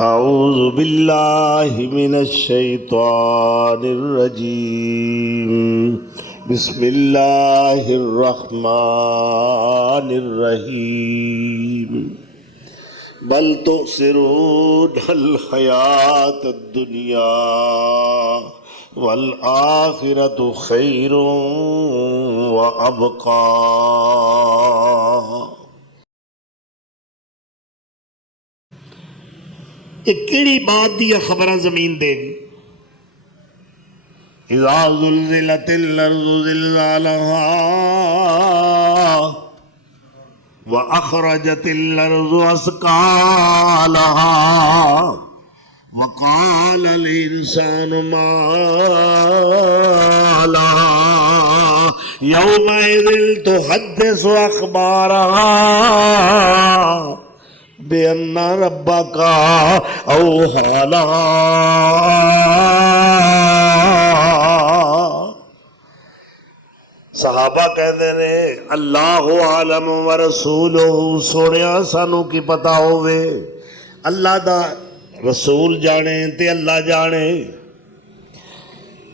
اعوذ باللہ من الشیطان الرجیم بسم اللہ الرحمن الرحیم بل تؤثرون الحیاۃ الدنیا والآخرۃ خیر وابقی۔ یہ کیڑی بات دی خبراں زمین دے گی؟ اذا زلزلت الارض زلزالها واخرجت الارض اثقالها وقال الانسان ما لها يومئذ تحدث اخبارها بِأَنَّ رَبَّكَ أَوْحَىٰ لَهَا۔ صحابہ کہتے ہیں اللہ عالم و رسولہ، سونیا سانو کی پتا ہوئے، اللہ دا رسول جانے تے اللہ جانے۔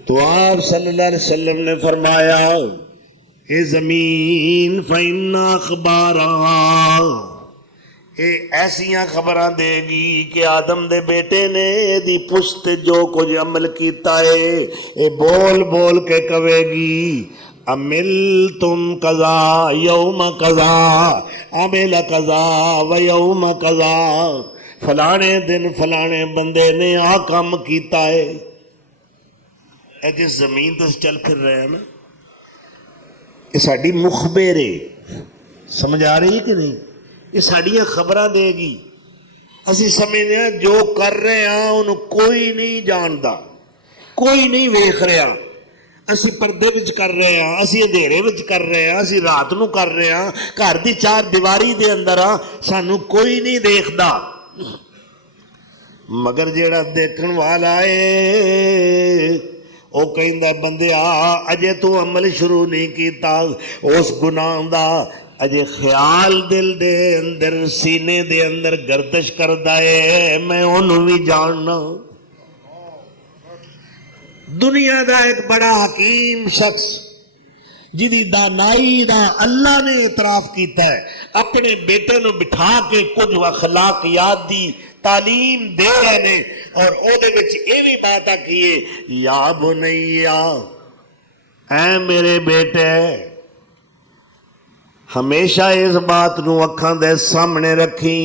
تو آپ صلی اللہ علیہ وسلم نے فرمایا اے زمین فَإِنَّ أَخْبَارَهَا، یہ ایسیاں خبراں دے گی کہ آدم دے بیٹے نے دی پشت جو کچھ عمل کیتا ہے یہ بول بول کے کہے گی عملتم قضا یوم قضا عمل قضا و یوم قضا، فلانے دن فلانے بندے نے آ کام کیتا ہے۔ اے جس زمین تے چل پھر رہے ہیں نا، یہ ساڈی مخبر ہے، سمجھ آ رہی ہے کہ نہیں؟ یہ ساڑیاں خبراں دے گی۔ اسی سمجھنے ہیں جو کر رہے ہیں انہوں کوئی نہیں جاندا، کوئی نہیں ویکھ رہا، اسی پردے وچ کر رہے ہیں، اسی اندھیرے وچ کر رہے ہیں، اسی رات نو کر رہے ہیں، گھر دی چار دیواری دے اندر سانو کوئی نہیں دیکھدا، مگر جیڑا دیکھن والا ہے وہ کہندا بندیا اجے تو عمل شروع نہیں کیتا، اس گناہ دا اجے خیال دل دے اندر سینے دے اندر گردش کردا ہے، میں انہوں بھی جاننا۔ دنیا دا ایک بڑا حکیم شخص جدی دانائی دا اللہ نے اعتراف کیتا ہے، اپنے بیٹے نو بٹھا کے کچھ اخلاقیات دی تعلیم دے رہے نے، اور او دے وچ یہ بھی بات آکھی ہے یا بنیا، اے میرے بیٹے، ہمیشہ اس بات نو اکھاں دے سامنے رکھی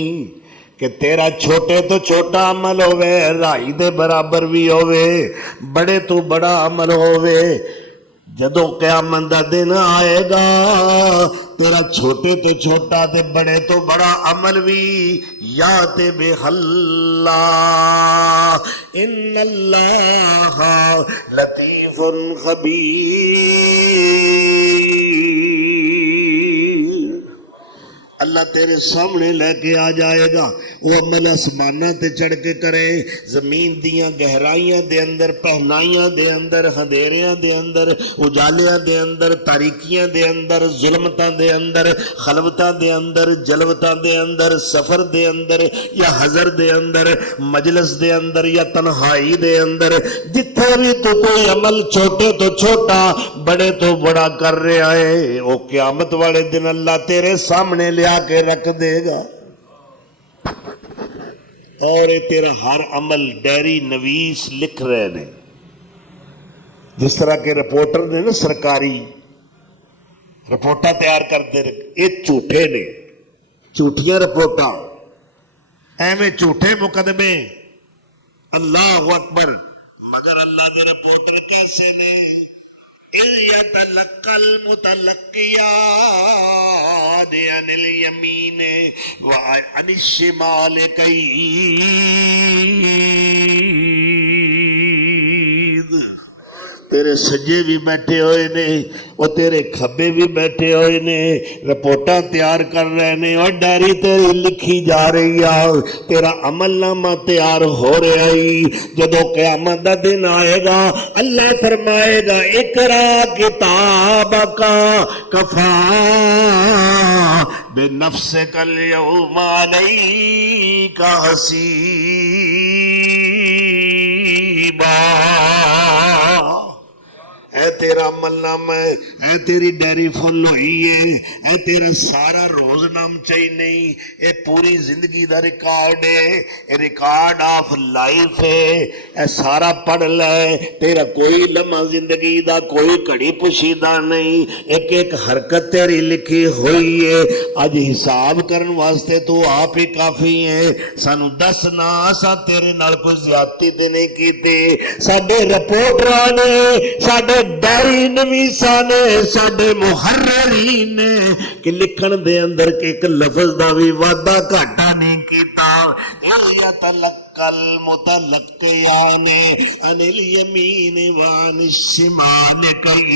کہ تیرا چھوٹے تو چھوٹا عمل ہوئے، رائی دے برابر بھی ہوئے، بڑے تو بڑا عمل ہوئے، جدوں قیامت دا دن آئے گا تیرا چھوٹے تو چھوٹا تے بڑے تو بڑا عمل بھی یاد بے اللہ ان اللہ لطیف خبیر۔ اللہ تیرے سامنے لے کے آ جائے گا، وہ عمل آسمانہ تے چڑھ کے کرے، زمین دیاں گہرائیاں دے اندر، پہنائیاں دے اندر، اندھیریاں دے اندر، اجالیاں دے اندر، تاریکیاں دے اندر، ظلمتاں دے اندر، خلوتاں دے اندر، جلوتاں دے اندر، سفر دے اندر یا حضر دے اندر، مجلس دے اندر یا تنہائی دے اندر، جتھے بھی تو کوئی عمل چھوٹے تو چھوٹا بڑے تو بڑا کر رہا ہے، وہ قیامت والے دن اللہ تیرے سامنے لیا کے رکھ دے گا، اور تیرا ہر عمل ڈیری نویس لکھ رہے نے، جس طرح کے رپورٹر نے نا سرکاری رپورٹاں تیار کرتے رہے، یہ جھوٹے نے، جھوٹیاں رپورٹاں، ایویں جھوٹے مقدمے، اللہ اکبر، مگر اللہ کے رپورٹر کیسے نے؟ يتلقى المتلقيان عن اليمين وعن الشمال قعيد، تیرے سجے بھی بیٹھے ہوئے نے، وہ تیرے کھبے بھی بیٹھے ہوئے نے، رپورٹاں تیار کر رہے نے، اور ڈائری تیری لکھی جا رہی ہے، تیرا عمل نامہ تیار ہو رہا ہے۔ جدو قیامت دا دن آئے گا اللہ فرمائے گا اقرا کتابک کفا بنفسک الیوم علیک حسیبا، اے تیرا عمل نامہ ہے، اے تیری ڈیری فل ہوئی ہے، اے تیرا سارا روز نام چاہی نہیں، اے پوری زندگی دا ریکارڈ ہے، اے ریکارڈ آف لائف ہے، اے سارا پڑھ لے، تیرا کوئی لمحہ زندگی دا کوئی کڑی پوشیدہ نہیں، ایک ایک حرکت تیری لکھی ہوئی ہے، آج حساب کرن واسطے تو آپ ہی کافی ہیں، سانو دس نا سا تیرے نال کوئی زیادتی تے نہیں کیتے، ساڈے رپورٹراں نے، ساڈے ڈائری نویساں نے، ساڈے محررین نے کہ لکھن دے اندر کہ ایک لفظ دا بھی وعدہ گھاٹا نہیں کیتا، یتلقی المتلقیان عن الیمین وعن الشمال قعید،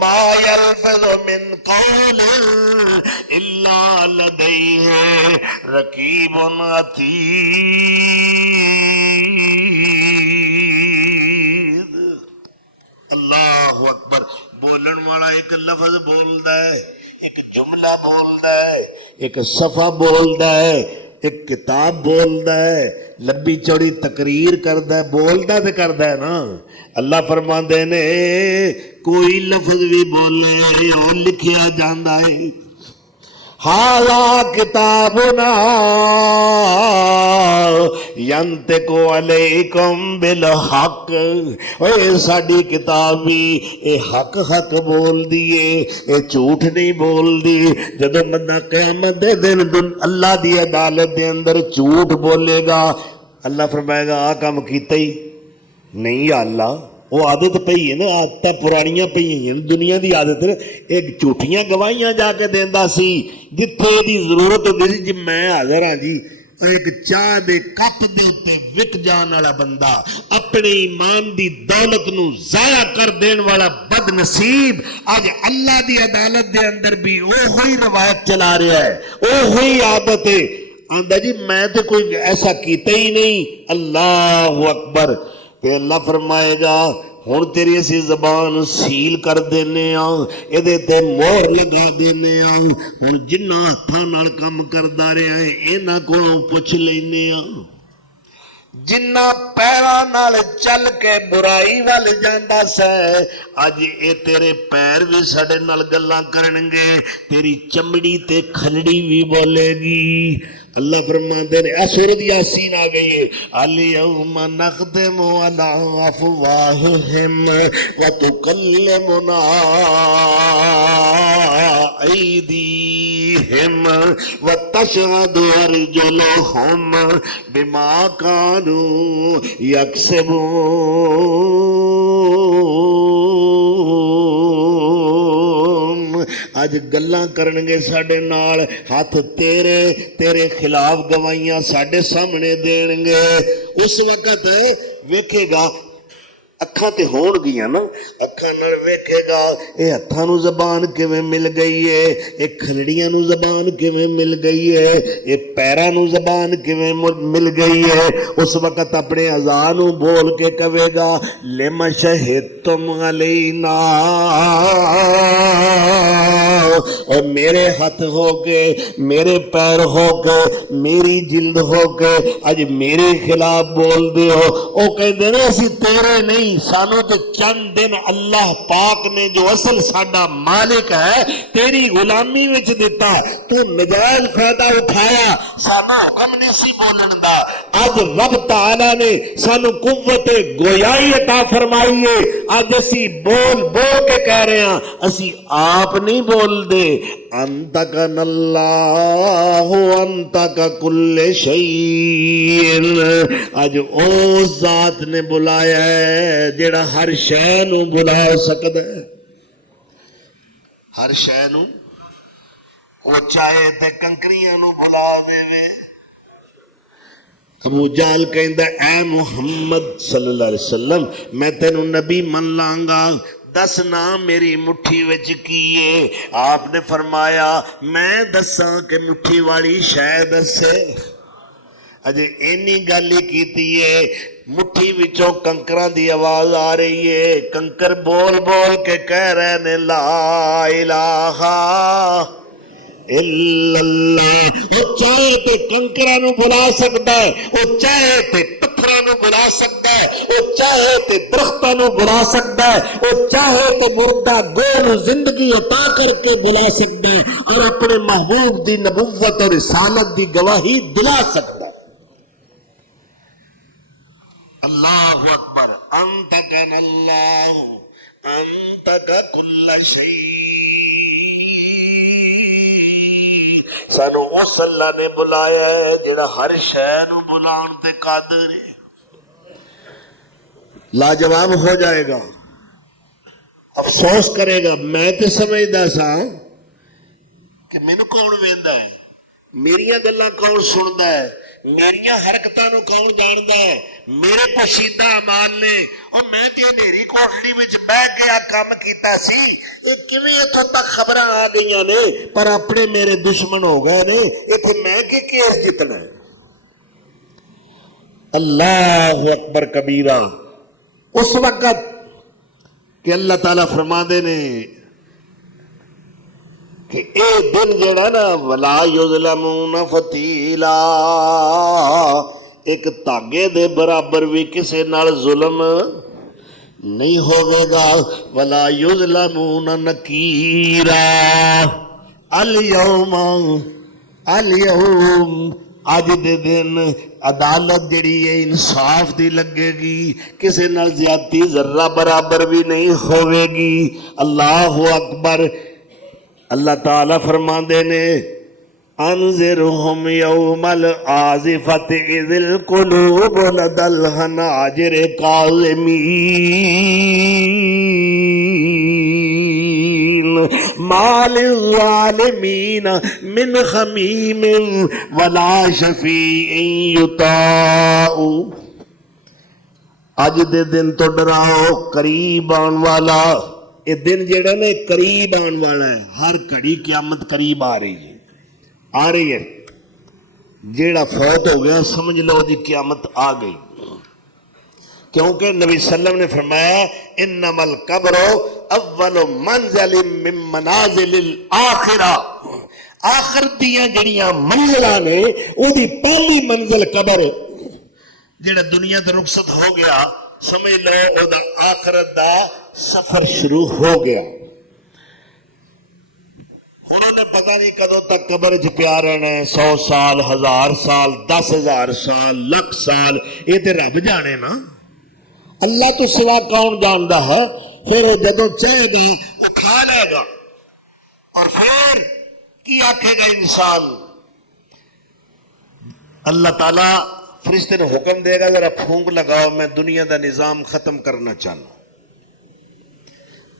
ما یلفظ من قول الا لدیہ رقیب عتید۔ اللہ اکبر، بولن والا ایک لفظ بولدا ہے، ایک جملہ بولدا ہے، ایک صفحہ بولدا ہے، ایک کتاب بولدا ہے، لمبی چوڑی تقریر کردا ہے، بولدا تے کردا ہے نا۔ اللہ فرماندے نے کوئی لفظ بھی بولے اور لکھیا جاندا ہے۔ ھذا کتابنا ینطق علیکم بالحق، اے ساڈی کتاب بھی اے حق حق بول دیے، اے جھوٹ نہیں بول دی۔ جدو بندہ قیامت دے دن اللہ دی عدالت دے اندر جھوٹ بولے گا، اللہ فرمائے گا آ کام کیتا ہی نہیں یا اللہ، وہ عادت پئی ہے نا، عادتیں پرانیاں پئی ہیں، دنیا دی عادت ہے، ایک جھوٹیاں گواہیاں جا کے دیندا سی جتھے دی ضرورت ہوندی سی، جی میں حاضر ہاں جی، ایک چاہ دے کپ دے اتے وک جان والا بندہ، اپنے ایمان دی دولت نو ضائع کر دین والا بد نصیب، آج اللہ دی عدالت دے اندر بھی اوہی روایت چلا رہا ہے، اوہی عادت ہے، آندا جی میں تو کوئی ایسا کیتا ہی نہیں۔ اللہ اکبر، کہ اللہ فرمائے گا ہن تیری اسی زبان سیل کر دینے آں، ایدے تے مہر لگا دینے آں، ہن جنہ ہتھاں نال کم کردا رہیا ہے انہاں کولوں پوچھ لینے آں، جنہ پیراں نال چل کے برائی وال جاندا سا، اج اے تیرے پیر بھی ساڈے نال گلاں کرنگے، تیری چمڑی تے کھلڑی بھی بولے گی۔ اللہ فرماتے ہیں سورۃ یاسین آ گئی ہے، الیوم نختم علی افواہہم وتکلمنا ایدیہم وتشہد ارجلہم بما کانوا یکسبون۔ اج گلاں کرنگے ساڈے نال، ہاتھ تیرے خلاف گواہیاں ساڈے سامنے دین گے، اس وقت ویکھے گا اکھاں تے ہون گیاں نا، اکھاں نال ویکھے گا اے ہتھاں نو زبان کیویں مل گئی ہے، اے کھلڑیاں نو زبان کیویں مل گئی ہے، اے پیراں نو زبان کیویں مل گئی ہے۔ اس وقت اپنے اعضاء نو بول کے کہے گا لم شہدتم علینا، اور میرے ہاتھ ہو کے، میرے پیر ہو کے، میری جلد ہو کے اج میرے خلاف بول دے ہو۔ او کہندے نے اسی تیرے نہیں، سانو تو چند دن اللہ پاک نے جو اصل ساڈا مالک ہے تیری غلامی وچ دتا، تو نجائز فائدہ اٹھایا، سانو حکم نہیں سی بولن دا، اج رب تعالی نے سانو قوت گویائی عطا فرمائی ہے، اج اسی بول بول کے کہہ رہے ہیں، اسی آپ نہیں بول دے، انتقن اللہ انتق کل شیء، اج او ذات نے بلایا ہے جڑا ہر شے نو بلا سکدا ہے، ہر شے نو، وہ چاہے تے کنکریاں نو بلا دے وے۔ ابو جہل کہندا اے محمد صلی اللہ علیہ وسلم میں تینوں نبی من لانگا، دس نام میری مٹھی وچ کیے۔ آپ نے فرمایا میں دساں کہ مٹھی والی شے دسے، اجے اینی گل ہی کیتی ہے، مٹھی وچوں کنکراں دی آواز آ رہی ہے، کنکر بول بول کے کہہ رہے نے لا الہ الا اللہ۔ وہ چاہے تو کنکراں نو بلا سکتا ہے، وہ چاہے تو پتھراں نو بلا سکتا ہے، وہ چاہے تو درختاں نو بلا سکتا ہے، وہ چاہے تو مردہ گور زندگی عطا کر کے بلا سکتا ہے، اور اپنے محبوب دی نبوت اور رسالت دی گواہی دلا سکتا ہے۔ اللہ اکبر، انت کن اللہ انت کا کل شیء۔ سانو اس اللہ نے بلایا ہے جڑا ہر شے نو بلان تے قادر ہے۔ لاجواب ہو جائے گا، افسوس کرے گا، میں تے سمجھدا سا کہ مینوں کون ویندا ہے، میریاں گلاں کون سندا ہے، میریاں حرکتاں نو کون جاندا ہے، میرے پوشیدہ اعمال نے، اور میں تے اندھیری کوٹھڑی وچ بیٹھ کے آ کام کیتا سی، یہ کیویں اتھوں تک خبراں آ گئیاں نے، پر اپنے میرے دشمن ہو گئے نے، ایتھے میں کی کیس جتنا ہے۔ اللہ اکبر کبیرہ۔ اس وقت کہ اللہ تعالیٰ فرما دے نے کہ اے دن جڑا نا ولا یظلمون فتیلا، ایک تاگے دے برابر بھی کسے نال ظلم نہیں ہوئے گا۔ ولا یظلمون نکیرا، اليوم اج دے دن عدالت جڑی ہے انصاف دی لگے گی، کسے نال زیادتی ذرہ برابر بھی نہیں ہوئے گی۔ اللہ اکبر۔ اللہ تعالیٰ فرماندے نے انذرہم یوم الآزفۃ اذ القلوب لدی الحناجر کاظمین ما للظالمین من حمیم ولا شفیع یطاع۔ اج دے دن تو ڈراؤ، قریب آن والا، یہ دن جڑا نا قریب آن والا ہے، ہر گھڑی قیامت قریب آ رہی ہے، آ رہی ہے۔ جیڑا فوت ہو گیا سمجھ لو جی قیامت آ گئی، کیونکہ نبی صلی اللہ علیہ وسلم نے فرمایا انما القبر اول منزل من منازل الاخرہ، آخرت دیاں جڑیاں منزلاں نے وہ دی پہلی منزل قبر ہے۔ جڑا دنیا تے رخصت ہو گیا سمجھ لو او دا آخرت دا سفر شروع ہو گیا۔ انہوں نے پتہ نہیں کدوں تک قبر چ پیا رہنا ہے، 100 سال، 1000 سال، 10,000 سال، لکھ سال، یہ تے رب جانے نا، اللہ تو سوا کون جاندا ہے۔ پھر وہ جدوں چاہے گا وہ کھا لے گا، اور پھر کی آکھے گا انسان؟ اللہ تعالیٰ فرشتے نے حکم دے گا ذرا پھونک لگاؤ، میں دنیا دا نظام ختم کرنا چاہنا۔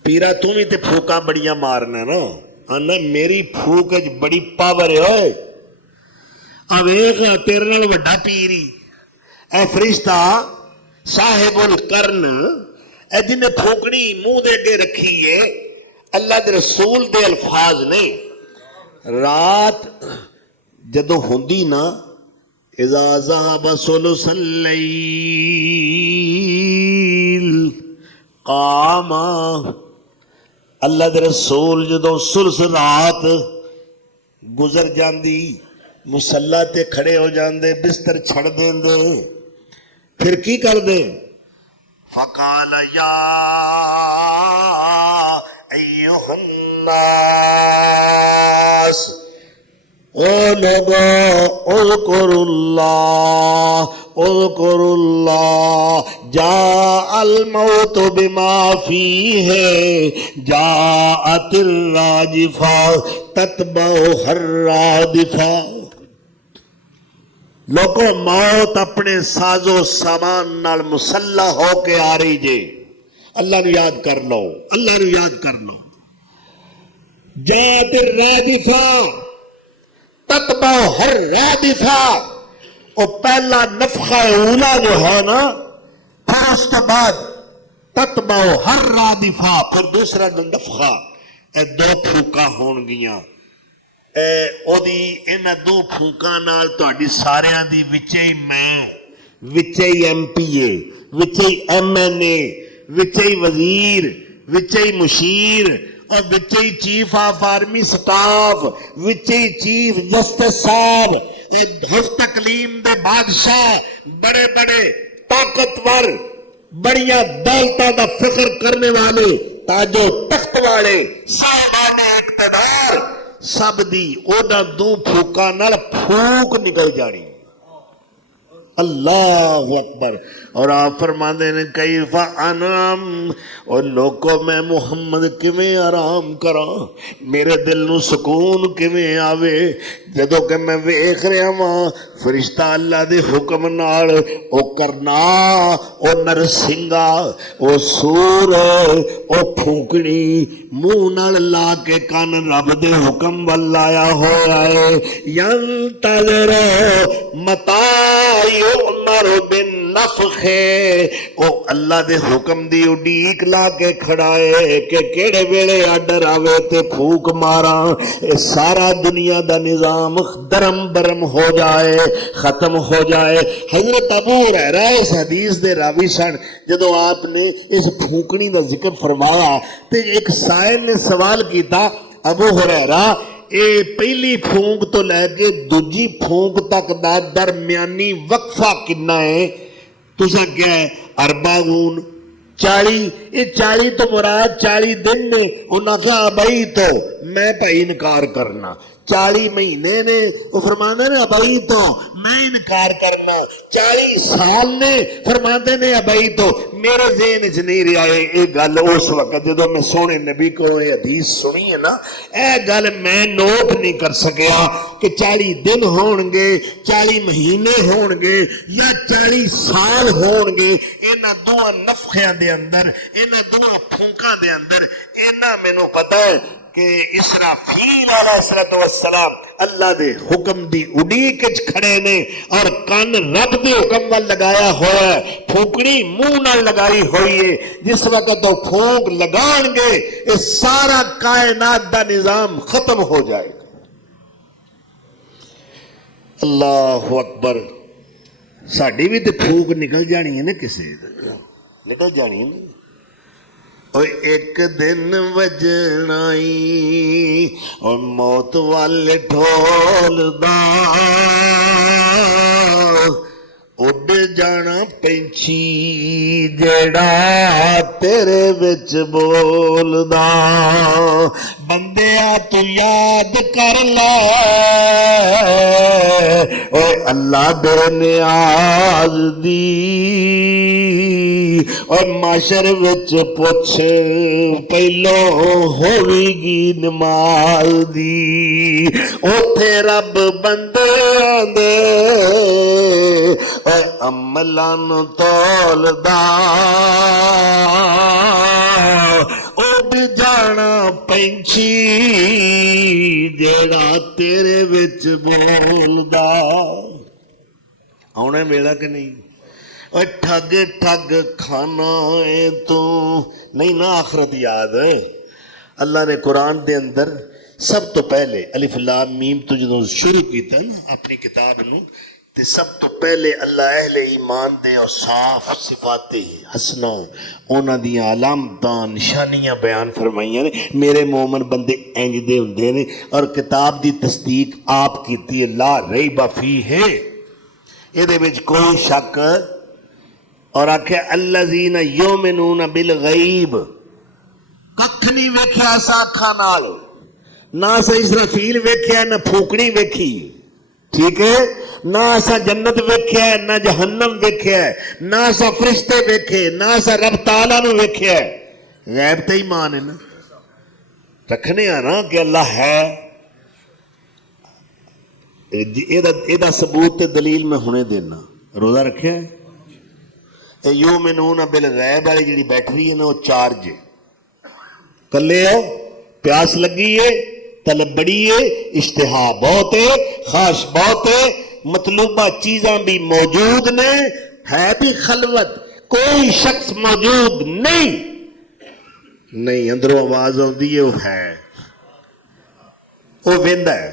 پیرا تم ہی تے پھوکاں بڑیاں مارنا نا، آنا میری پھوک بڑی پاور ہے ہوئے، ویخ تیرے نال وڈا پیری اے فرشتہ صاحب القرن، اے جن نے پھوکنی منہ دے اگے رکھی ہے، اللہ دے رسول دے الفاظ نے۔ رات جدو ہوندی نا اذا ذهب ثلث اللیل قام، اللہ دے رسول جدو ثلث رات گزر جاندی مصلی تے کھڑے ہو جاندے، بستر چھڑ دیندے، پھر کی کر دے؟ فقال یا ایھا الناس، او لوگو اذکروا اللہ جاء الموت بما فیہ جاءت الراجفہ تتبعها الرادفہ۔ لوگوں موت اپنے ساز و سامان نال مسلح ہو کے آ رہی جے، اللہ نو یاد کر لو، اللہ نو یاد کر لو۔ جاءت الرادفہ تتبعها الرادفہ، اور پہلا نفخہ اولا جو ہے نا، پھر اس کے بعد تتبعها الرادفہ، پھر دوسرا نفخہ، اے دو پھوکا ہون گیاں۔ ਇਹਨਾਂ ਦੋ ਫੂਕਾਂ ਨਾਲ ਤੁਹਾਡੀ ਸਾਰਿਆਂ ਦੀ ਵਿੱਚੇ ਹੀ ਮੈਂ, ਵਿੱਚੇ ਹੀ MPA, ਵਿੱਚੇ ਹੀ MNA, ਵਿੱਚੇ ਹੀ ਵਜ਼ੀਰ, ਵਿੱਚੇ ਹੀ ਮੁਸ਼ੀਰ, اور وچے ہی چیف آف آرمی سٹاف، وچے ہی چیف جسٹس صاحب، حفظ تکلیم دے بادشاہ، بڑے بڑے طاقتور، بڑیاں دولتاں دا فخر کرنے والے، تاج و تخت والے، صاحبان اقتدار، سب دی اونا دو پھوکا نال پھوک نکل جانی. اللہ اکبر. اور آپ فرماندے نے کیف انعم، اور لوگوں میں محمد کیویں آرام کراں، میرے دل نو سکون کیویں آوے جدوں کہ میں ویکھ رہا واں فرشتہ اللہ دے حکم نال او کرنا، او نرسنگا، او سور، او پھونکڑی منہ نال لا کے کان رب دے حکم ول لایا ہویا ہے. ینتظر متا یؤمر بالنفخ، او اللہ دے حکم دی اڈیک لا کے کھڑا ہے کہ کیڑے ویلے آڈر آوے تے پھوک ماراں، اے سارا دنیا دا نظام درم برم ہو جائے، ختم ہو جائے. حضرت ابو ہریرہ اس حدیث دے راوی سن. جدو آپ نے اس پھونکنی دا ذکر فرمایا تے ایک سائل نے سوال کیتا، ابو ہریرہ اے پہلی پھونک تو لے کے دوجی پھونک تک دا درمیانی وقفہ کنا ہے؟ تسا کیا ہے؟ 40، 40. یہ 40 تو مراد 40 دن نے. انہاں کہا ابئی تو میں بھائی انکار کرنا. 40 مہینے نے وہ فرماندے نے ابئی تو میں انکار کرنا. 40 سال نے فرماندے نے ابئی تو میرے ذہن چ نہیں رہا یہ گل. اس وقت جدو میں سونے نبی کو یہ حدیث سنی ہے نا، اے گل میں نوٹ نہیں کر سکیا کہ 40 دن ہون گے، 40 مہینے ہون گے یا 40 سال ہون گے. انہاں دو نفخیاں دے اندر، انہاں دو پھونکاں دے اندر اینا مینوں پتہ ہے کہ اسرافیل علیہ السلام اللہ دے حکم دی اڈیک وچ کھڑے نے اور کان رب دے حکم وال لگایا ہوا ہے، پھونکڑی منہ نال لگائی ہوئی ہے. جس وقت وہ پھونک لگان گے یہ سارا کائنات دا نظام ختم ہو جائے گا. اللہ اکبر. ساڈی بھی تے پھونک نکل جانی ہے نا، کسے نکل جانی ہے نا. اور ایک دن وجنائی اور موت والے ڈھول دا، اڈ جانا پنچھی جڑا تیرے وچ بولدا. بندیا تو یاد کر لے اے اللہ بے نیاز دی، اور معاشر وچ پوچھ پہلو ہوئی گی نماز دی. اوتھے رب بندیاں دے اے عملاں نوں تولدا. اڈ جانا پنچھی جیڑا تیرے وچ بولدا. آنا ویلا کہ نہیں؟ ٹھگ ٹھگ کھانا ہے تو نہیں نا آخرت یاد. اللہ نے قرآن دے اندر سب تو پہلے الف لام میم تو جدوں شروع کیتا نا اپنی کتاب نو، تے سب تو پہلے اللہ اہل ایمان دے اور صاف صفات حسنہ انہاں دیاں علامتاں نشانیاں بیان فرمائیاں نے. میرے مومن بندے انج دے ہوندے نے. اور کتاب دی تصدیق آپ کیتی ہے لا ریب فیہ، اے دے وچ کوئی شک. اور آکھے الذین یؤمنون بالغیب، ککھ نہیں ویکھیا اساں اکھاں نال، نہ اساں اسرافیل ویکھیا نہ پھونکڑی ویکھی، ٹھیک ہے، نہ اساں جنت ویکھیا ہے نہ جہنم ویکھیا ہے، نہ اساں فرشتے ویکھے نہ اساں رب تعالیٰ نو ویکھیا ہے. غیب تے ایمان ہے نا، رکھنے آ نا کہ اللہ ہے. ایدہ ثبوت تے دلیل میں ہونے دینا. روزہ رکھیا ہے یومنون بالغیب والی جڑی بیٹھری ہے نا وہ چارج ہے. کلے ہو، پیاس لگی ہے، طلب بڑی ہے، اشتہا بہت ہے، خواہش بہت ہے، مطلوبہ چیزاں بھی موجود نے، ہے بھی خلوت، کوئی شخص موجود نہیں. اندروں آواز آتی ہے وہ ہے، وہ ویندا ہے.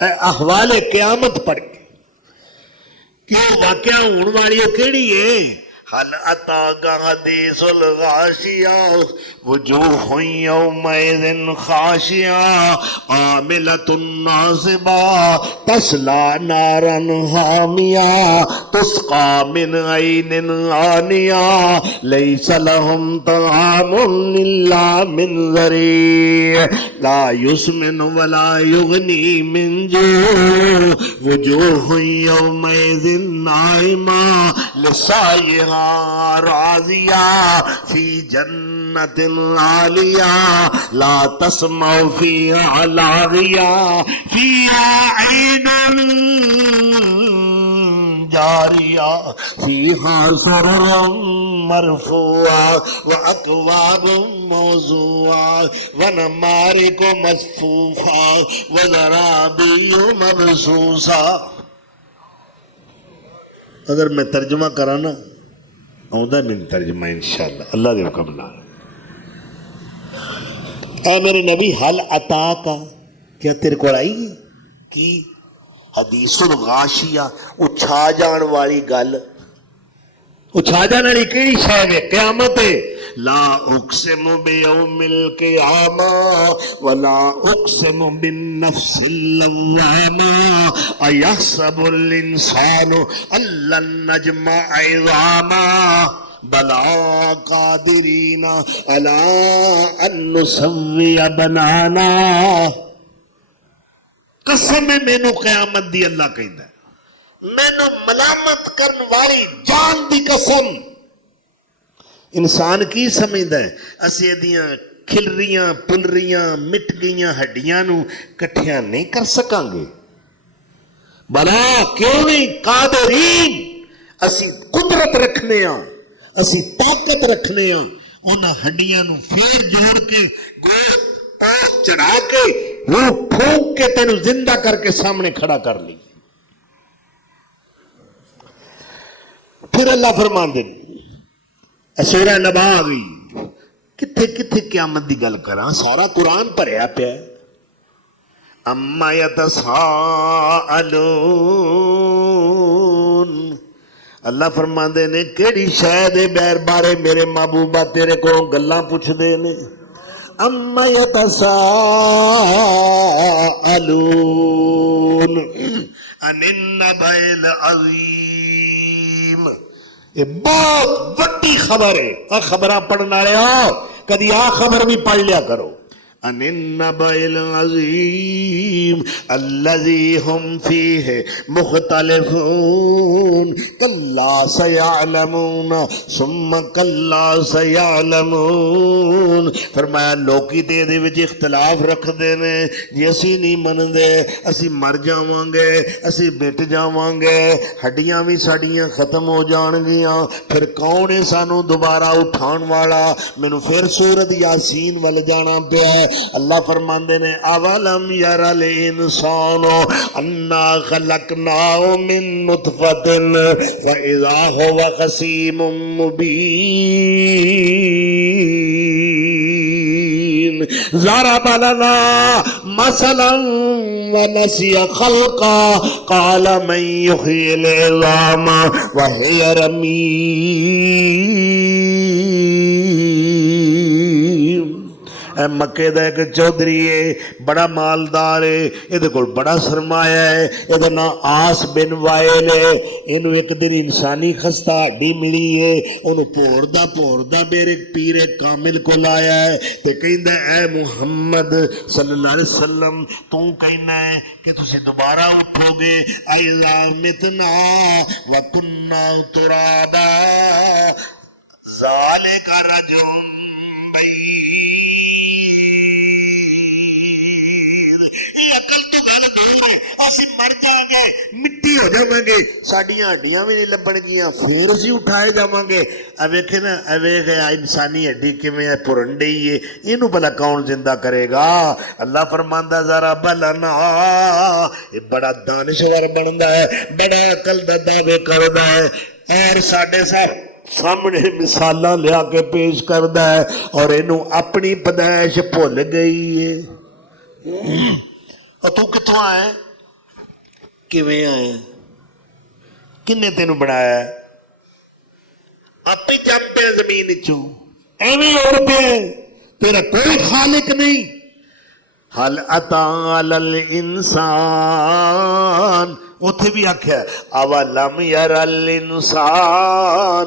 اے احوال قیامت پڑھ کے کیوں واقعہ ہونے والی کیڑی ہے؟ حل اتاک حدیث الغاشیہ وجوہ یومئذ خاشعہ عاملۃ ناصبہ تصلی نارا حامیہ تسقی من عین آنیہ لیس لہم طعام الا من ضریع لا یسمن ولا یغنی من جوع وجوہ یومئذ ناعمہ لسعیہا راضیہ فی جنت عالیہ لا تسمع فیہا لاغیہ فیہا عین جاریہ فیہا سرر مرفوعہ واکواب موضوعہ ونمارق مصفوفہ وزرابی مبثوثہ. اگر میں ترجمہ کرانا آؤں میں ترجمہ انشاءاللہ اللہ دے حکم نال. اے میرے نبی حل عطا کا کیا تیرے کو آئی کی حدیث الغاشیہ اچھا جان والی گل. اچھا جان والی کیڑی شے ہے؟ قیامت ہے. لا اقسم بیوم القیامہ ولا اقسم بالنفس اللوامہ ایحسب الانسان ان لن نجمع عظاما بلا قادرین علی ان نسوی بنانا. قسم ہے مینو قیامت دی اللہ کہندا ہے، مینو ملامت کرن والی جان دی قسم. انسان کی سمجھدا ہے اسی دیاں کھلریاں پلریاں مٹ گئیاں ہڈیاں نو کٹھیاں نہیں کر سکاں گے؟ بلا کیوں نہیں؟ قادرین، اسی قدرت رکھنے ہاں، اسی طاقت رکھنے ہاں. انہاں ہڈیاں نو پھر جوڑ کے گوشت پاس چڑھا کے روح پھونک کے تینو زندہ کر کے سامنے کھڑا کر لی. پھر اللہ فرمان دے سورہ نبا آ گئی. کتھے کتھے قیامت دی گل کراں؟ سورا قرآن پڑھیا پیا. اما یتساءلون، اللہ فرماندے نے کیڑی شے دے بیر بارے میرے محبوبہ تیرے کو گلاں پوچھ دے نے. اما یتساءلون عن النبأ العظیم. یہ بہت بڑی خبر ہے. خبراں پڑھن والے آؤ کدی آ خبر بھی پڑھ لیا کرو. عن النبأ العظیم الذی ہم فیہ مختلفون کلا سیعلمون ثم کلا سیعلمون. فرمایا لوکی تے دے وچ اختلاف رکھ دے نے جی اسی نہیں مندے اسی مر جاواں گے اسی مٹ جاواں گے ہڈیاں بھی ساڈیاں ختم ہو جان گیاں پھر کون ہے سانو دوبارہ اٹھان والا. مینوں پھر سورۃ یاسین ول جانا پیا. اللہ فرماندے نے اولم یر الانسان انا خلقناہ من نطفۃ فاذا هو خصیم مبین. ضرب لنا مثلا ونسی خلقا قال من یحیی العظام وهی رمیم. اے مکے دا ایک چودھری ہے بڑا مالدار ہے یہ کول بڑا سرمایہ ہے یہ نام آس بن وائل ہے. اینو ایک دن انسانی خستہ ہڈی ملی ہے انہوں پوردا میرے پیر کامل کو لایا ہے تے کہندا اے محمد صلی اللہ علیہ وسلم تو کہنا ہے کہ تسی دوبارہ اٹھو گے اذا متنا وکنا ترابا ذالک رجل عقل تو گل دور ہے. اسی مر جاؤں گے مٹی ہو جاواں گے ساڈیاں ہڈیاں بھی نہیں لبن گیاں پھر اسی اٹھائے جاواں گے. ویکھے نا ویکھ انسانی ہڈی کیویں ہے پرنڈے ہی ہے اینوں بھلا کون زندہ کرے گا. اللہ فرماندا ذرا بلنا یہ بڑا دانشور بندا ہے بڑا عقل دا دعوے کردا ہے اور ساڈے سامنے مثالاں لیا کے پیش کردا ہے اور اینوں اپنی پیدائش بھول گئی ہے. اور تو کتوں آئے ਕਿਵੇਂ ਆਇਆ, ਕਿੰਨੇ ਤੈਨੂੰ ਬਣਾਇਆ? ਆਪੇ ਜੰਮ ਪਿਆ ਜ਼ਮੀਨ ਚੋਂ, ਐਵੇਂ ਉੜ ਪਿਆ, ਤੇਰਾ ਕੋਈ ਖਾਲਿਕ ਨਹੀਂ। ਹਲ ਅਤਾ ਅਲਲ ਇਨਸਾਨ, ਉੱਥੇ ਵੀ ਆਖਿਆ ਅਵਲਮ ਯਰਲ ਇਨਸਾਨ,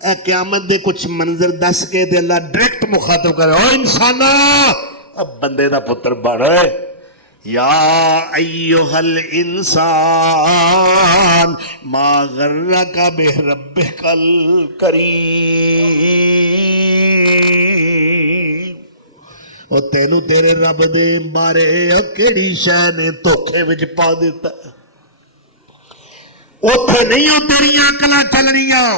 اے قیامت دے کچھ منظر دس کے تے اللہ ڈائریکٹ مخاطب کرے او انسانا اب بندے دا پتر بن یا ایھا الانسان ما غرک بربک الکریم او تینوں تیرے رب دے بارے کیڑی شے نے دھوکھے وچ پا دیتا اوتھے نہیں او تیریاں عقلاں چلنیاں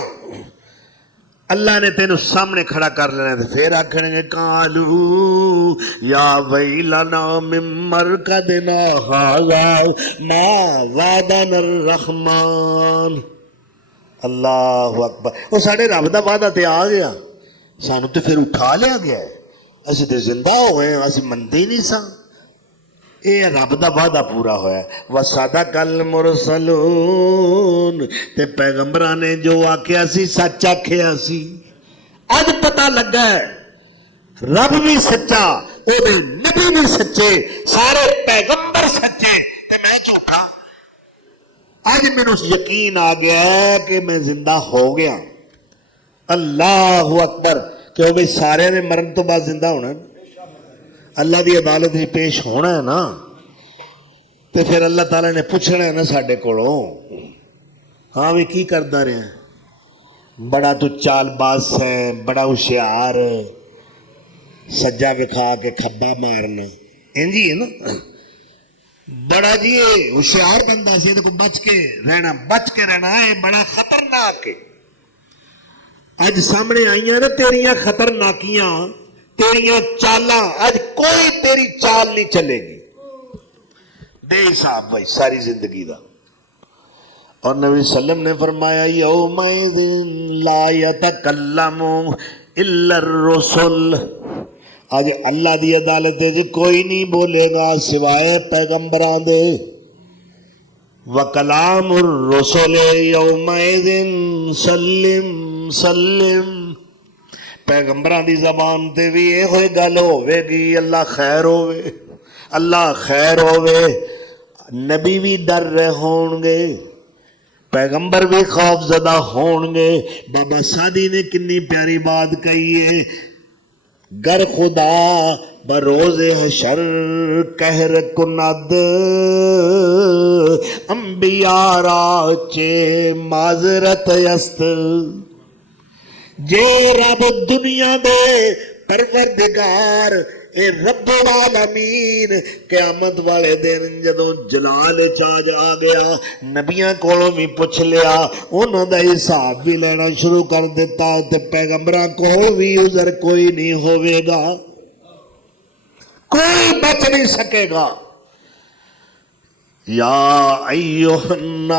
اللہ نے تینوں سامنے کھڑا کر لینا تے پھر آکھیں گے قالو یا ویلنا من مرقدنا ھذا ما وعدنا الرحمن اللہ اکبر وہ ساڈے رب دا وعدہ تے آ گیا سانو تے پھر اٹھا لیا گیا ہے اسی تے زندہ ہو گئے اسی مندے ہی نہیں سا اے رب دا وعدہ پورا ہویا وصدق المرسلون تے پیغمبراں نے جو آکھیا سی سچ آکھیا سی اج پتہ لگا ہے رب بھی سچا او دے نبی بھی سچے سارے پیغمبر سچے تے میں جھوٹا اج مینوں یقین آ گیا ہے کہ میں زندہ ہو گیا اللہ اکبر کہ وہ سارے نے مرن تو بعد زندہ ہونا ہے اللہ دی عدالت میں پیش ہونا ہے نا تو پھر اللہ تعالیٰ نے پوچھنا ہے نا ساڈے کولوں ہاں بھی کی کردا رہے ہیں بڑا تو چال باز ہے بڑا ہوشیار سجا وکھا کے کھبا مارنا انجی ہے نا بڑا جی ہوشیار بندہ سی کو بچ کے رہنا ہے بڑا خطرناک ہے اج سامنے آئیاں نا تیریاں خطرناکیاں تیریاں چالاں اج کوئی تیری چال نہیں چلے گی بے حساب بھائی ساری زندگی دا اور نبی صلی اللہ علیہ وسلم نے فرمایا یومئذ لا یتکلم الا الرسل آج اللہ دی عدالت ہے کوئی نہیں بولے گا سوائے پیغمبران دے وکلام الرسل یومئذ سلم سلم پیغمبران دی زبان تے بھی یہ ہوئے گل ہوئے گی اللہ خیر ہوئے نبی بھی ڈر رہے ہون گے پیغمبر بھی خوف زدہ ہون گے بابا سادی نے کنی پیاری بات کہی ہے گر خدا بروز حشر کہر کند انبیاء را چے معذرت است جے رب دنیا دے پروردگار اے رب العالمین قیامت والے دن جدوں جلال چاج آ گیا نبیاں کولوں بھی پوچھ لیا انہاں دا حساب بھی لینا شروع کر دیتا تے پیغمبراں کول بھی عذر کوئی نہیں ہوئے گا کوئی بچ نہیں سکے گا یا ایھا الناس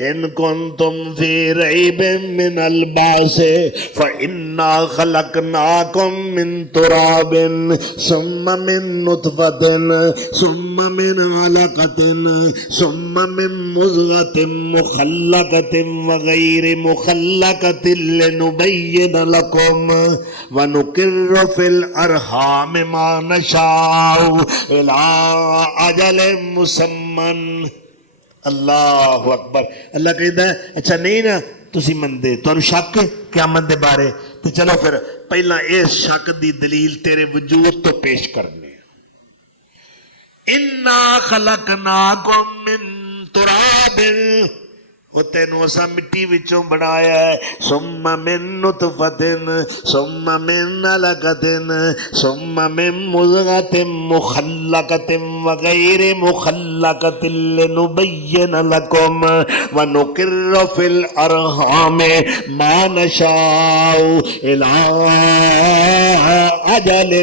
ان کنتم فی ریب من البعث فإنا خلقناکم من تراب ثم من نطفة ثم من علقة ثم من مضغة مخلقة وغير مخلقة لنبين لكم ونقر في الأرحام ما نشاء إلى اجل مسمن اللہ اکبر اللہ کہتا ہے اچھا نہیں نا تسی مندے تو شک قیامت دے بارے تو چلو پھر پہلا اس شک دی دلیل تیرے وجود تو پیش کرنے انا خلقناکم من تراب وہ تینوں اسا مٹی وچوں بنایا ہے ثم من نطفۃ ثم من علقۃ ثم من مضغۃ مخلقۃ وغیر مخلقۃ لنبین لکم ونقر فی الارحام ما نشاء الی اجل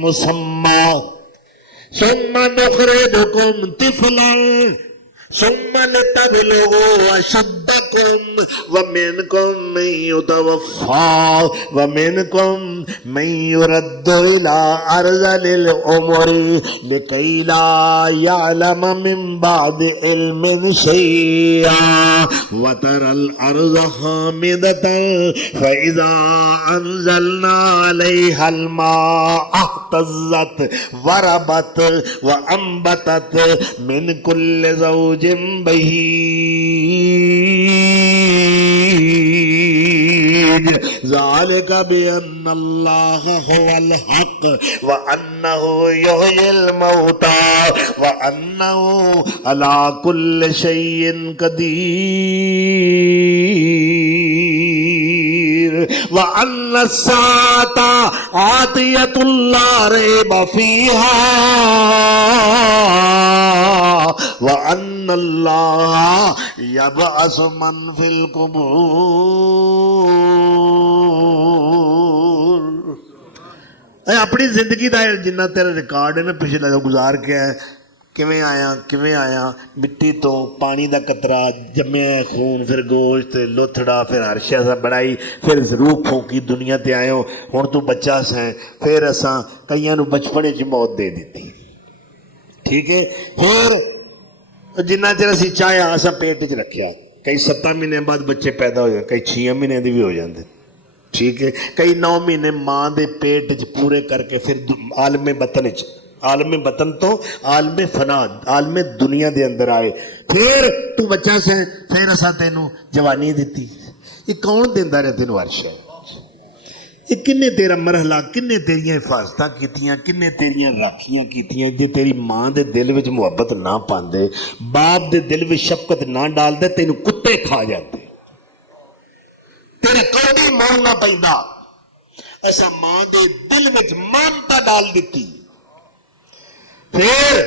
مسمى ثم نخرجکم طفلا ثم لتبلغوا أشدكم ومنكم من يتوفى ومنكم من يرد إلى أرذل العمر لكي لا يعلم من بعد علم شيئا وترى الأرض خامدة فإذا أنزلنا عليها الماء اهتزت وربت وأنبتت من كل زوج بهيج ذالک بأن اللہ هو الحق وأنہ یحیی الموتی وأنہ علی کل شیء قدیر وأن الساعة آتیۃ لا ریب فیہا وَأَنَّ اللَّهَ يَبْعَثُ مَنْ فِي الْقُبُورِ. اے اپنی زندگی دا جنہ تیرا ریکارڈ ہے نا پچھلا جو گزار کے ہے کیویں آیا مٹی تو پانی دا قطرہ جمعہ خون پھر گوشت لوتھڑا پھر ہر شے سا بڑائی پھر روح پھونکی دنیا تے آئے ہوں تو بچہ سیں پھر اساں کئیاں نو بچپنے چ موت دے دیتی ٹھیک ہے پھر جنہ چر اسی چاہیا اساں پیٹ چ رکھیا کئی 7 مہینے بعد بچے پیدا ہو جاتے کئی 6 مہینے دی بھی ہو جاندے ٹھیک ہے کئی 9 مہینے ماں دے پیٹ چ پورے کر کے پھر عالم بطن چ عالم بطن تو عالم فنا عالم دنیا دے اندر آئے پھر تو بچہ سے پھر اساں تینوں جوانی دیتی یہ کون دیندا رہے تینوں ہر شے یہ کنے تیرا مرحلہ کنے تیریاں حفاظتاں کیتیاں کنے تیریاں راکھیاں کیتیاں جے تیری ماں دے دل وچ محبت نہ پاندے باپ دے دل وچ شفقت نہ ڈال دے تینوں کتے کھا جاندے تیرے کوڑی مارنا پیندا ایسا ماں دے دل وچ مانتا ڈال دیتی پھر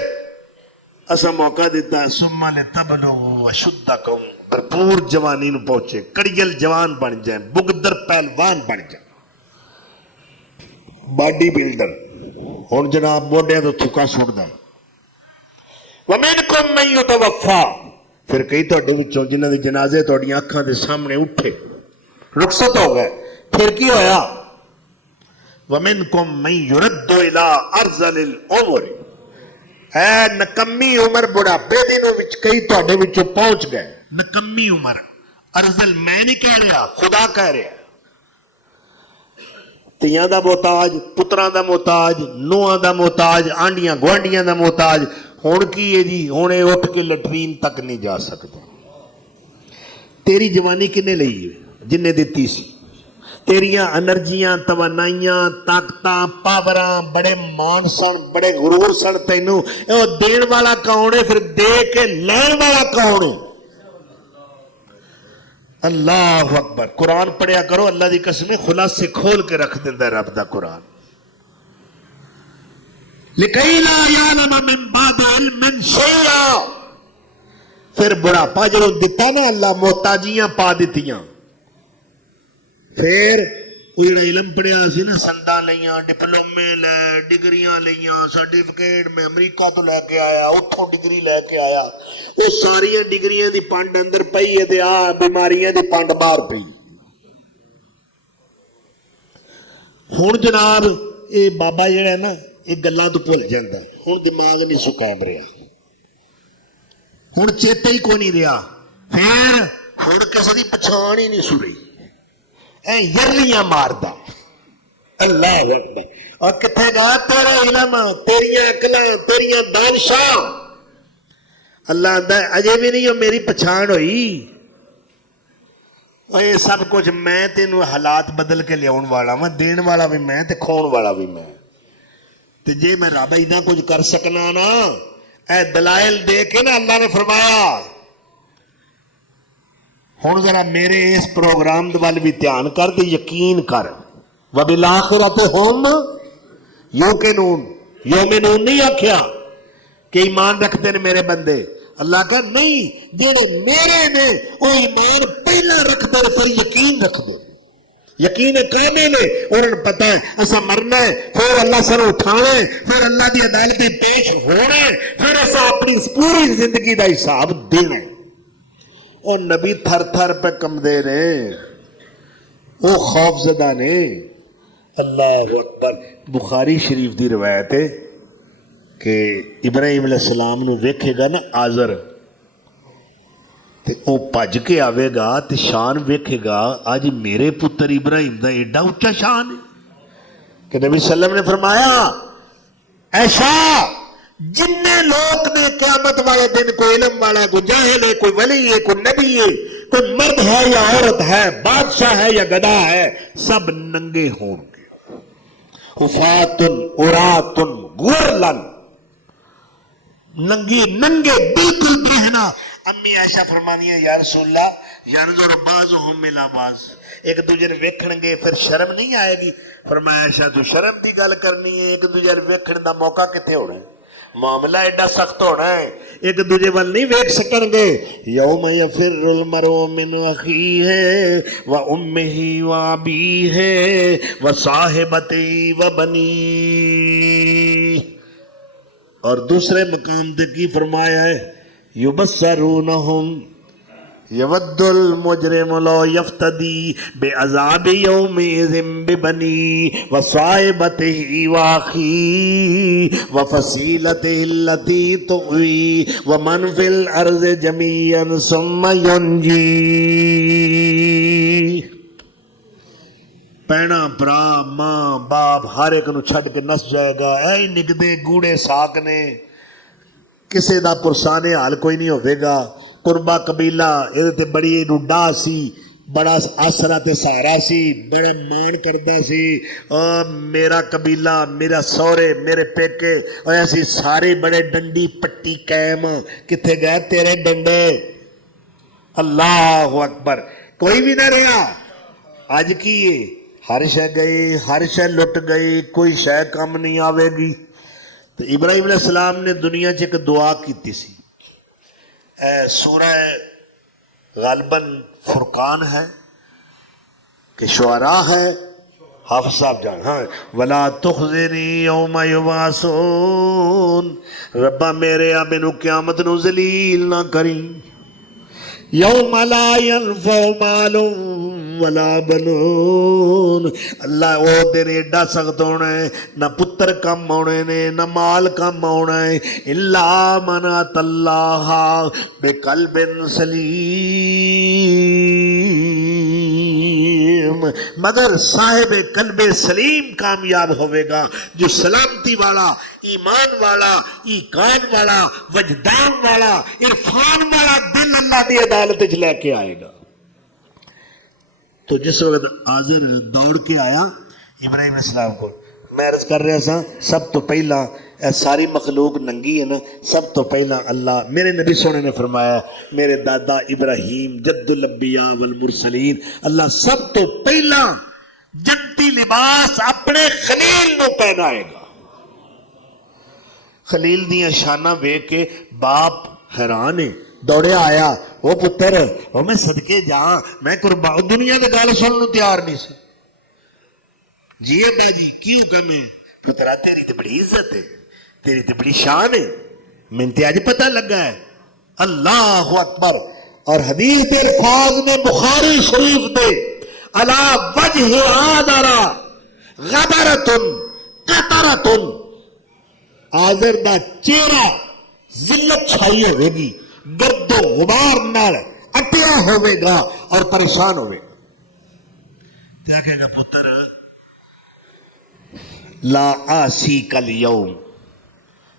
ایسا موقع دیتا ثم لتبلغوا اشدکم بھرپور جوانی نو پہنچے کڑیل جوان بن جائیں بگدر پہلوان بن جائیں باڈی بلڈر ہوں جناب موڈیا تو تھکا سٹدا ومنکم من یتوفا پھر کئی تہاڈے وچوں جنہاں دے جنازے تہاڈیاں اکھاں دے سامنے اٹھے رخصت ہو گئے پھر کی ہویا ومنکم من یرد الی ارذل العمر اے نکمی عمر بڑھاپے دنوں وچ کئی تہاڈے وچوں پہنچ گئے نکمی عمر ارذل میں نہیں کہہ رہا خدا کہہ رہا تیاں دا محتاج پتراں دا محتاج نوہاں دا محتاج آنڈیاں گوانڈیاں دا محتاج ہون کی ہے جی ہونے اٹھ کے لٹرین تک نہیں جا سکتے تیری جوانی کنے لئی ہے جن نے دیتی سی تیریاں انرجیاں توانائیاں طاقتاں پاوراں بڑے مان سن بڑے غرور سن تینوں او دین والا کون ہے پھر دے کے لین والا کون ہے اللہ اکبر قرآن پڑھیا کرو اللہ دی قسم خلاصے کھول کے رکھ دیندہ ہے رب دا قرآن لِكَيْ لَا يَعْلَمَ مِن بَعْدِ عِلْمٍ شَيْئًا پھر بڑھاپا جب دیتا نا اللہ محتاجیاں پا دیتیاں پھر وہ جڑا علم پڑھیا سی نا سندا لیاں ڈپلومے لے ڈگریاں لیاں سرٹیفکیٹ میں امریکہ تو لے کے آیا اتھوں ڈگری لے کے آیا وہ ساریاں ڈگریاں دی پانڈ اندر پئی ہے تے آ بیماریاں دی پانڈ باہر پئی ہن جناب اے بابا جڑا ہے نا یہ گلاں تو بھول جاندا ہن دماغ نہیں سو قائم رہا ہن چیتے ہی کوئی نہیں رہا پھر ہن کسے دی پچھان ہی نہیں سو رہی یرلیاں ماردا اللہ اکبر اور کتھے گا تیرا علم تیریاں عقلاں تیریاں دانشاں اللہ آندا اجے بھی نہیں میری پچھان ہوئی اور یہ سب کچھ میں تینوں حالات بدل کے لیاؤن والا میں دین والا بھی میں تے کھون والا بھی میں تے جے میں رب اتنا کچھ کر سکنا نا اے دلائل دے کے نا اللہ نے فرمایا ہوں ذرا میرے اس پروگرام وال بھی دھیان کر دے یقین کر وبالآخرۃ ہم یوقنون یومنون نہیں آکھیا کہ ایمان رکھتے ہیں میرے بندے اللہ کا نہیں جڑے میرے نے وہ ایمان پہلا رکھتے ہیں پھر یقین رکھ دے یقین کامل ہے انہوں نے پتا ہے ایسا مرنا ہے پھر اللہ سر اٹھانا ہے پھر اللہ دی عدالت پیش ہونا ہے پھر ایسا اپنی پوری زندگی دا حساب دینا ہے وہ نبی تھر تھر پہ کم دے رہے وہ خوف زدہ نے اللہ اکبر بخاری شریف دی روایت ہے کہ ابراہیم علیہ السلام نو ویکھے گا نا آزر تے او پج کے آوے گا تے شان ویکھے گا آج میرے پتر ابراہیم دا ایڈا اچھا شان ہے کہ نبی صلی اللہ علیہ وسلم نے فرمایا ایسا جن لوگ نے قیامت والے دن کوئی علم والا ہے کوئی جاہل ہے کوئی ولی ہے کوئی نبی ہے کوئی مرد ہے یا عورت ہے، بادشاہ ہے یا گدا ہے، سب ننگے ہوں گے. حفاتن عراتن غرلن، ننگے بالکل برہنا. امی عائشہ فرمانی ہے یا رسول اللہ ینظر بعضهم الی بعض، ایک دوجے نے ویکھن گے پھر شرم نہیں آئے گی؟ فرمایا عائشہ تو شرم دی گل کرنی ہے، ایک دوجے نے ویکھن دا موقع کتے ہونا ہے؟ معاملہ ایڈا سخت ہونا ہے، ایک دوجے وال نہیں ویکھ سکن گے. یوم یفر المرء من اخیہ و امہ و ابیہ و صاحبتہ و بنیہ. اور دوسرے مقام تے کی فرمایا ہے یبصرونہم یود المجرم لو یفتدی بعذاب یومئذ ببنیہ وصاحبتہ واخیہ وفصیلتہ التی تؤویہ ومن فی الارض جمیعا ثم ینجیہ. پینا برا ماں باپ ہر ایک نو چھڈ کے نس جائے گا. اے نگدے گوڑے ساک نے، کسے دا پرسانے حال کوئی نہیں ہوئے گا. قربا قبیلہ یہ تے بڑی ڈا سی، بڑا آسرا تے سہارا سی، بڑے مان کردا سی. اور میرا قبیلہ، میرا سورے، میرے پیکے، اور ایسی سارے بڑے ڈنڈی پٹی قائم. کتھے گئے تیرے ڈنڈے؟ اللہ اکبر. کوئی بھی نہ رہا. آج کی ہر شے گئی، ہر شے لٹ گئی، کوئی شے کم نہیں آوے گی. تو ابراہیم علیہ السلام نے دنیا چ ایک دعا کیتی سی، سورہ غالباً فرقان ہے کہ شعراء ہے، حافظ صاحب جان، ہاں، وَلَا تُخْزِنِي يَوْمَ يُبْعَثُونَ، ربا میرے آ مینوں قیامت نو ذلیل نہ کریں. یوم لا ینفع مال ولا بنون، اللہ وہ دن ایڈا سخت ہونا ہے، نہ پتر کم ہونے نے، نہ مال کم ہونا ہے. الا من اتى اللہ بقلب سلیم، مگر صاحب قلب سلیم کامیاب ہوئے گا، جو سلامتی والا، ایمان والا، ایقان والا، وجدان والا، عرفان والا دل اللہ کی عدالت وچ لے کے آئے گا. تو جس وقت آزر دوڑ کے آیا ابراہیم علیہ السلام کو، میں عرض کر رہا سا سب تو پہلا ساری مخلوق ننگی ہے نا، سب تو پہلا اللہ، میرے نبی سونے نے فرمایا، میرے دادا ابراہیم جد الانبیاء والمرسلین، اللہ سب تو پہلا جنتی لباس اپنے خلیل نو پہنائے گا. خلیل دیاں شانہ ویکھ کے باپ حیران ہے، دوڑے آیا، وہ پتر وہ میں صدقے جاں، میں قربان، دنیا دے گل سنن نو تیار نہیں سی. جی با جی کیوں کمے؟ پترا تیری تے بڑی عزت ہے، تیری تے بڑی شان ہے، میں تے اج پتہ لگا ہے. اللہ اکبر. اور حدیث الفاظ میں بخاری شریف دے علا وجہ آدرا غبرتن قطرتن، آزر دا چہرہ ذلت چھائی ہوئے گی، گرد و غبار نال اٹیا ہوئے گا اور پریشان ہوئے گا. کیا کہے گا پتر؟ لا آسی کل یوم،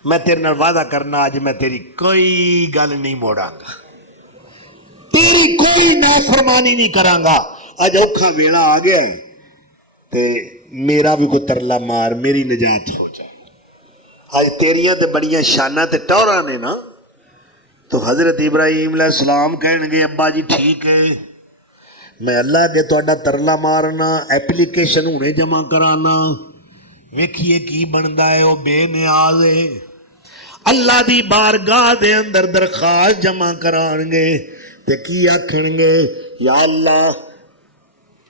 میں تیرے نال وعدہ کرنا آج میں تیری کوئی گل نہیں موڑاں گا، تیری کوئی نافرمانی نہیں کراں گا. اج اوکھا ویلا آ گیا تے میرا بھی کوئی ترلا مار، میری نجات ہو جائے. آج تیریاں تے بڑیاں شانہ تے ٹوراں نے نا. تو حضرت ابراہیم علیہ السلام کہن گے ابا جی ٹھیک ہے، میں اللہ کے تہاڈا ترلا مارنا، ایپلیکیشن ہونے جمع کرانا، ویکھیے کی بندا ہے. وہ بے نیاز ہے، اللہ دی بارگاہ دے اندر درخواست جمع کران گے تے کی آکھن گے، یا اللہ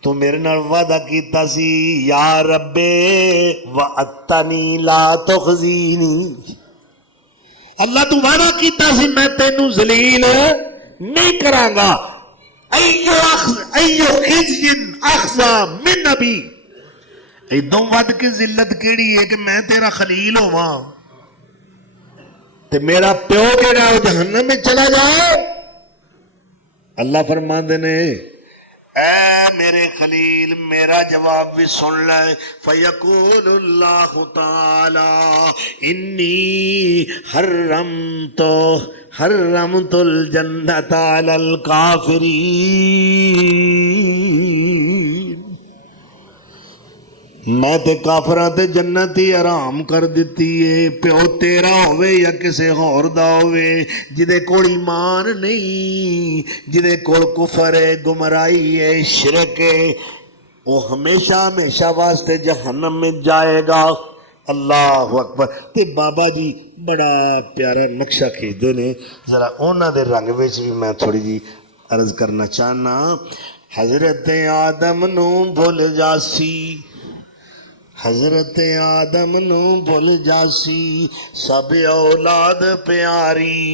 تو میرے نال وعدہ کیتا سی، یا رب وعدتنی لا تخزینی، اللہ تو وعدہ کیتا سی میں تینوں ذلیل نہیں کراں گا. ایو خزی اخزا من نبی، ایدوں ود کے ذلت کیڑی ہے کہ میں تیرا خلیل ہواں تے میرا پیو جڑا ہے جہنم میں چلا جائے. اللہ فرماندے نے اے میرے خلیل میرا جواب بھی سن لے. فیقول اللہ تعالی انی حرمت حرمت الجنت علی الکافرین، میں تے کافراں تے جنت ہی حرام کر دتی ہے، پیو تیرا ہوے یا کسے ہور دا ہوے، جدے کول ایمان نہیں، جدے کول کفر ہے، گمراہی ہے، شرک ہے، وہ ہمیشہ ہمیشہ واسطے جہنم میں جائے گا۔ اللہ اکبر۔ تے بابا جی بڑا پیارا نقشہ کھینچتے نے، ذرا انہاں دے رنگ وچ بھی میں تھوڑی جی عرض کرنا چاہنا۔ حضرت آدم نو بھول جاسی، حضرت آدم نو بھول جاسی، سب اولاد پیاری،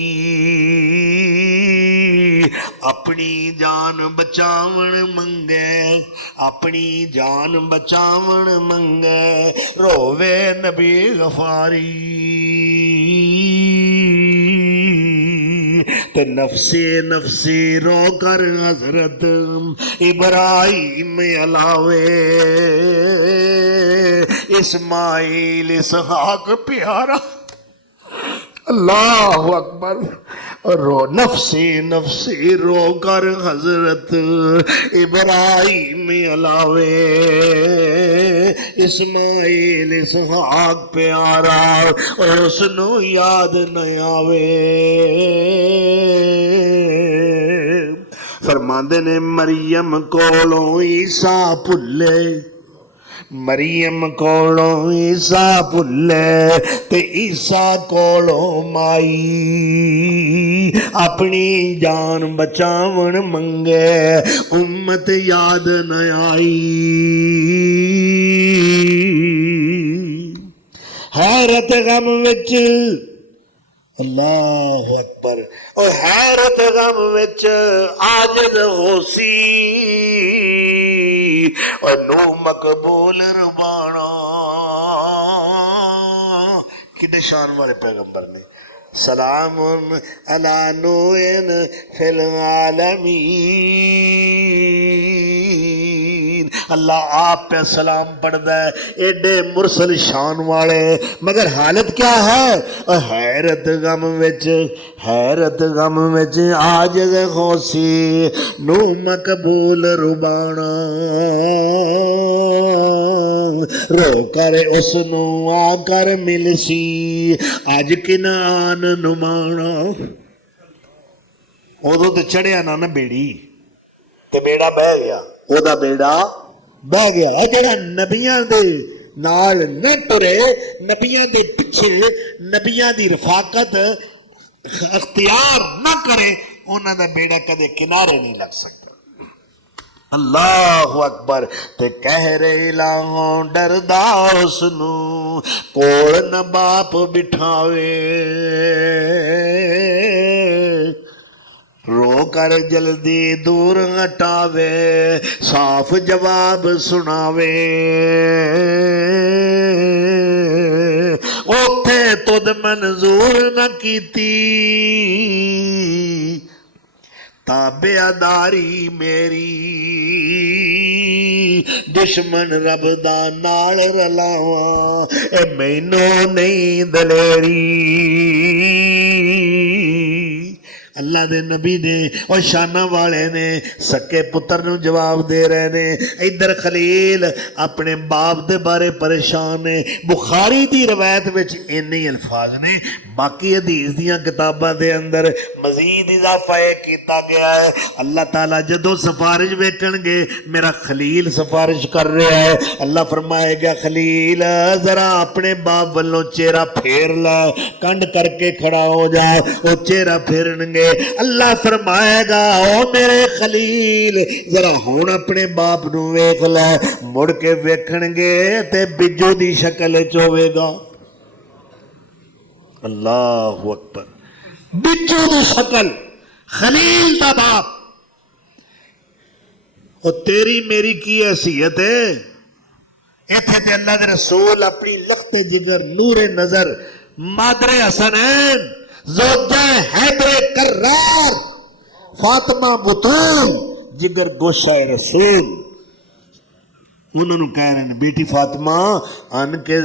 اپنی جان بچاون منگے، اپنی جان بچاون منگے، رووے نبی غفاری، تو نفسی نفسی رو کر حضرت ابراہیم علاوے، اسماعیل اسحاق پیارا، اللہ اکبر، رو نفسی نفسی رو کر حضرت ابراہیم علاوے، اسماعیل اسحاق پیارا، اور اس نو یاد نہ آوے۔ فرماندے نے مریم کولوں عیسیٰ بھلے، مریم کولوں عیسیٰ بھلے، تے عیسیٰ کولوں مائی، اپنی جان بچاون منگے، امت یاد نہ آئی۔ حیرت غم وچ، اللہ اکبر، اور حیرت غم وچ عاجز ہوسی، اور نو مقبول ربانا، کتنے شان والے پیغمبر نے۔ سلام علی نوح فی العالمین، اللہ آپ پہ سلام پڑھتا ہے، ایڈے مرسل شان والے، مگر حالت کیا ہے؟ حیرت غم وچ، حیرت غم وچ عاجز خوسی، نو مقبول ربانا، رو کر اس نو آ کر ملسی، اج کنان نمانا۔ ادو تو چڑھیا نہ بیڑی، تے بیڑا بہ گیا، او دا بیڑا بہ گیا۔ جڑا نبیاں دے نال نہ ٹرے، نبیاں دے پیچھے نبیاں دی رفاقت اختیار نہ کرے، انہاں دا بیڑا کدے کنارے نہیں لگ سکتا۔ اللہ اکبر۔ تے کہہ رہے لاؤں ڈردا اس نو، کول نہ باپ بٹھاوے، رو کر جلدی دور ہٹاوے، صاف جواب سناوے، اوتھے تد منظور نہ کیتی، تابعداری میری، دشمن رب دا نال رلاواں، اے مینوں نہیں دلیری۔ اللہ دے نبی نے اور شانہ والے نے سکے پتر نو جواب دے رہے نے۔ ادھر خلیل اپنے باپ دے بارے پریشان نے۔ بخاری دی روایت وچ انہی الفاظ نے، باقی حدیث دیاں کتاباں دے اندر مزید اضافہ کیتا گیا ہے۔ اللہ تعالیٰ جدو سفارش ویکھن گے، میرا خلیل سفارش کر رہا ہے، اللہ فرمائے گا خلیل ذرا اپنے باپ والوں چہرہ پھیر لے، کنڈ کر کے کھڑا ہو جا، وہ چہرہ پھیرن گے، اللہ فرمائے گا او میرے خلیل ذرا ہون اپنے باپ نو ویکھ لے، مڑ کے ویکھن گے تے بجو دی شکل چوے گا۔ اللہ اکبر، بجو دی شکل، خلیل دا باپ، اور تیری میری کی حیثیت ہے؟ ایتھے تے اللہ دے رسول اپنی لخت جگر نور نظر مادر حسنین زوجہ حیدر کرار فاطمہ بطول جگر گوشہ رسول، انہوں نے کہہ رہے ہیں بیٹی فاطمہ ان کے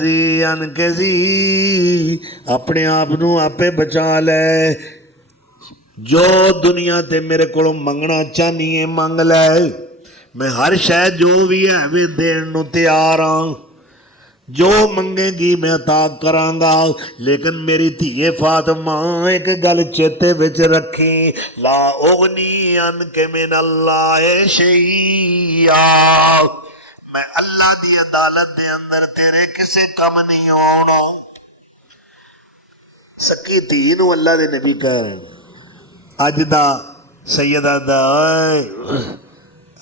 زی اپنے آپ نو آپے بچا لے، جو دنیا تے میرے کو منگنا چاہنی ہے منگ لے، میں ہر شے جو بھی ہے وے دین نو تیار ہاں، جو منگے گی میں عطا کراں گا، لیکن میری دھیے فاطمہ ایک گل چیتے وچ رکھی، لا اغنی عنک من اللہ شیئا، میں اللہ دی عدالت دے اندر تیرے کسے کم نہیں آنا۔ سکی دھی نو اللہ دے نبی کہہ رہے ہیں، اج دا سیدہ دا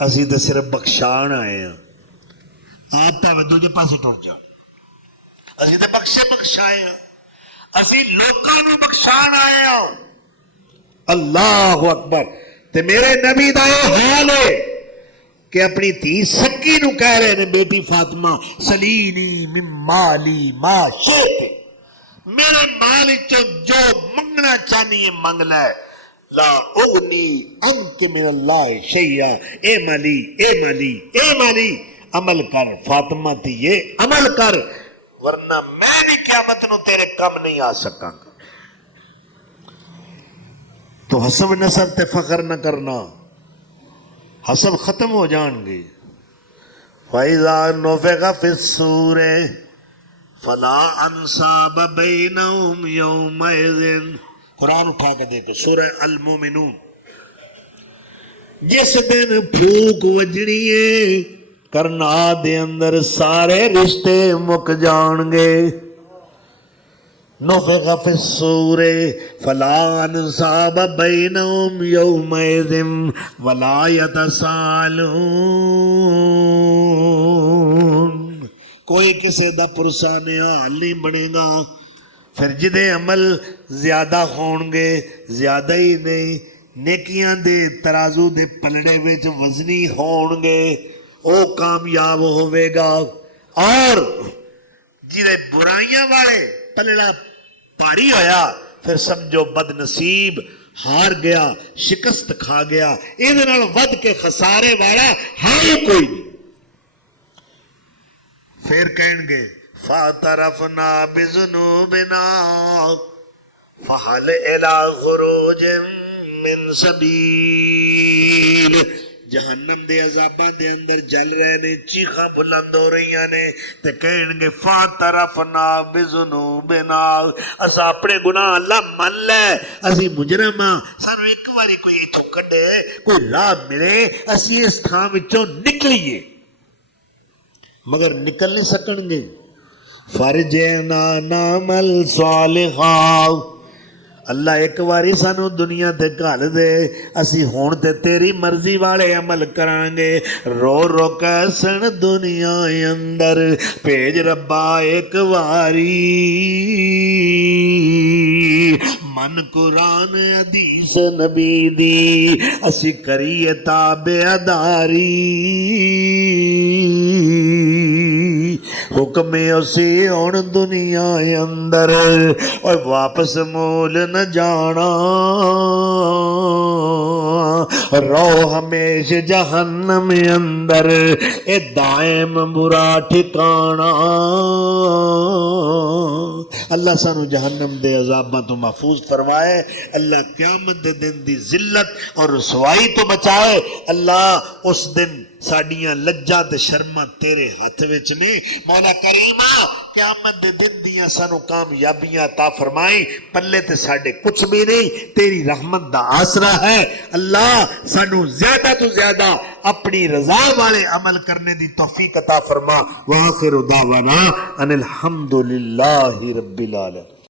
اسی تے صرف بخشان آئے ہیں، آپ تے دوجے پاسے ٹر جاؤ، اسی تے بخشے بخشائے ہیں، اسی لوکاں نو بخشان آئے ہیں۔ اللہ اکبر۔ تے میرے نبی دا یہ حال ہے کہ اپنی دھی سکی نو کہہ رہے ہیں، بیٹی فاطمہ سلینی من مالی ما شئت، میرے مال چو جو منگنا چاہنی ہے منگ لے، لا اغنی عنک من اللہ شیئا، اے مالی اے مالی اے مالی، عمل کر فاطمہ تھی یہ عمل کر، ورنہ میں بھی قیامت نو تیرے کم نہیں آ سکاں گا۔ تو حسب نسب تے فخر نہ کرنا، حسب ختم ہو جان گے۔ فَإِذَا نُفِخَ فِي الصُّورِ فَلَا أَنْسَابَ بَيْنَهُمْ يَوْمَئِذٍ، قرآن اٹھا کے دیکھو سورہ المومنون، جس دن پھوک وجنی ہے کرنا دے اندر سارے رشتے مک جان گے۔ نفخ فی الصور فلا انصاب بینہم یومئذ ولا یتسالون، کوئی کسی دا پرسانیہ حال نہیں بنے گا۔ پھر جدے عمل زیادہ ہون گے، زیادہ ہی نہیں نیکیاں دے ترازو دے پلڑے وچ وزنی ہون گے، او کامیاب ہوئے گا، اور جدے برائیاں والے پلڑا پاری ہویا پھر سمجھو بد نصیب، ہار گیا، شکست کھا گیا، ادھے نال ود کے خسارے والا ہے ہی کوئی نہیں۔ پھر کہیں گے فَاعْتَرَفْنَا بِذُنُوبِنَا فَهَلْ إِلَىٰ خُرُوجٍ مِّن سَبِيلٍ، جہنم دے عذاباں دے اندر جل رہے نے، چیخاں بلند ہو رہی نے، تے کہیں گے فَاعْتَرَفْنَا بِذُنُوبِنَا، اسا اپنے گناہ اللہ من لے، اسی مجرم ہاں، سانو ایک باری کوئی اتھوں کڈے، کوئی راہ ملے، اسی اس تھاں وچوں نکلیے، مگر نکل نہیں سکن گے۔ فرجنا نعمل صالحا، اللہ ایک باری سانو دنیا تے گھل دے، اسی ہون تے تیری مرضی والے عمل کران گے، رو رو کسن دنیا اندر بھیج ربا ایک باری، من قرآن حدیث نبی دی اسی کریے تابعداری، حکم اسی ہون دنیا اندر، اور واپس مول نہ جانا، رو ہمیش جہنم اندر، اے دائم برا ٹھکانا۔ اللہ سانو جہنم دے عذاباں تو محفوظ فرمائے، اللہ قیامت دے دن دی ذلت اور رسوائی تو بچائے، اللہ اس دن ساڈیاں لجاں تے شرماں تیرے ہاتھ وچ نے، مولا کریمہ قیامت دے دن دیاں سانو کامیابیاں عطا فرمائیں، پلے تے ساڈے کچھ بھی نہیں، تیری رحمت دا آسرا ہے، اللہ سانو زیادہ تو زیادہ اپنی رضا والے عمل کرنے دی توفیق عطا فرما، وآخر دعوانا ان الحمدللہ رب العالمین۔